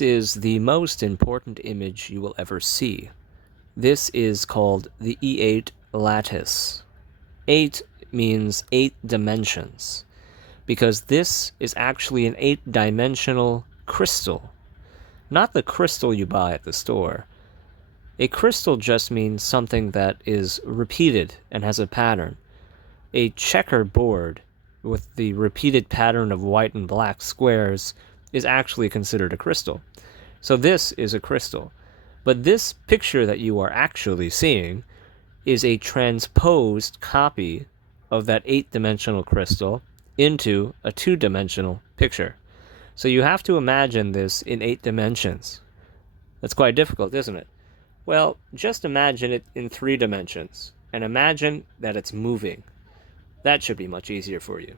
Next is the most important image you will ever see. This is called the E8 Lattice. 8 means 8 dimensions, because this is actually an 8-dimensional crystal. Not the crystal you buy at the store. A crystal just means something that is repeated and has a pattern. A checkerboard with the repeated pattern of white and black squares is actually considered a crystal. So this is a crystal. But this picture that you are actually seeing is a transposed copy of that 8-dimensional crystal into a 2-dimensional picture. So you have to imagine this in 8 dimensions. That's quite difficult, isn't it? Well, just imagine it in 3 dimensions, and imagine that it's moving. That should be much easier for you.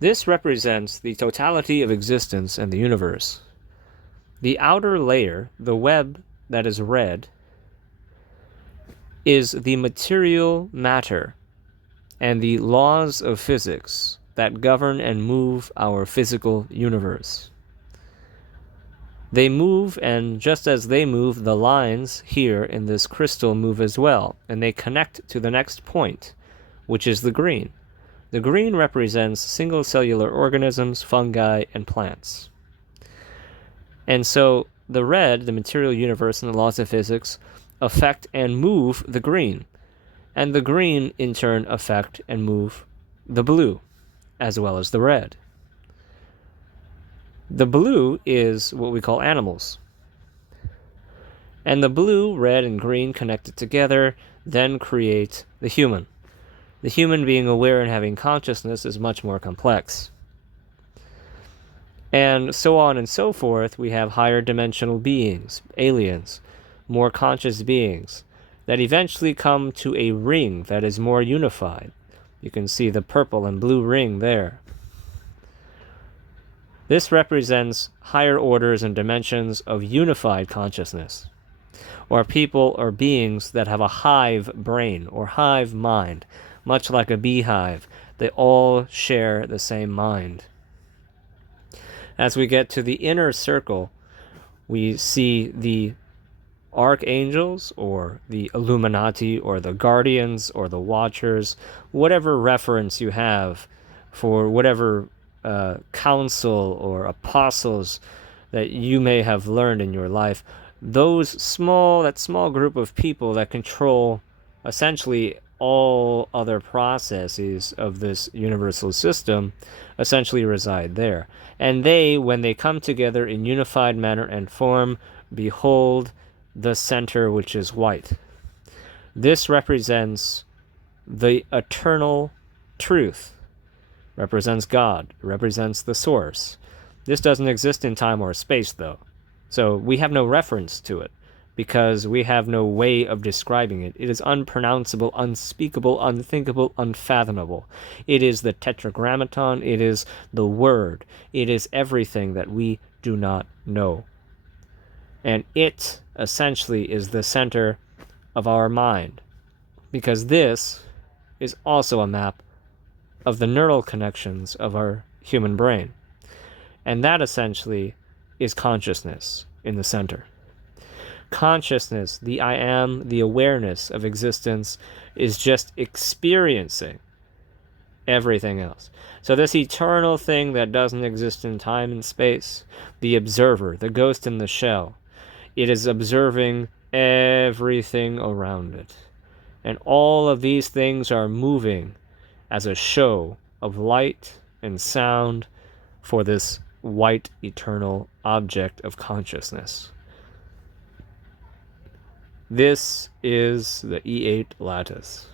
This represents the totality of existence and the universe. The outer layer, the web that is red, is the material matter and the laws of physics that govern and move our physical universe. They move, and just as they move, the lines here in this crystal move as well, and they connect to the next point, which is the green. The green represents single-cellular organisms, fungi, and plants. And so the red, the material universe and the laws of physics, affect and move the green. And the green, in turn, affect and move the blue, as well as the red. The blue is what we call animals. And the blue, red, and green connected together then create the human. The human being aware and having consciousness is much more complex. And so on and so forth, we have higher dimensional beings, aliens, more conscious beings, that eventually come to a ring that is more unified. You can see the purple and blue ring there. This represents higher orders and dimensions of unified consciousness, or people or beings that have a hive brain or hive mind, much like a beehive. They all share the same mind. As we get to the inner circle, we see the archangels, or the Illuminati, or the guardians, or the watchers, whatever reference you have for whatever council or apostles that you may have learned in your life. That small group of people that control essentially all other processes of this universal system essentially reside there. And they, when they come together in unified manner and form, behold the center, which is white. This represents the eternal truth, represents God, represents the source. This doesn't exist in time or space, though. So we have no reference to it, because we have no way of describing it. It is unpronounceable, unspeakable, unthinkable, unfathomable. It is the tetragrammaton, it is the word, it is everything that we do not know. And it essentially is the center of our mind, because this is also a map of the neural connections of our human brain. And that essentially is consciousness in the center. Consciousness, the I am, the awareness of existence, is just experiencing everything else. So this eternal thing that doesn't exist in time and space, the observer, the ghost in the shell, it is observing everything around it. And all of these things are moving as a show of light and sound for this white eternal object of consciousness. This is the E8 lattice.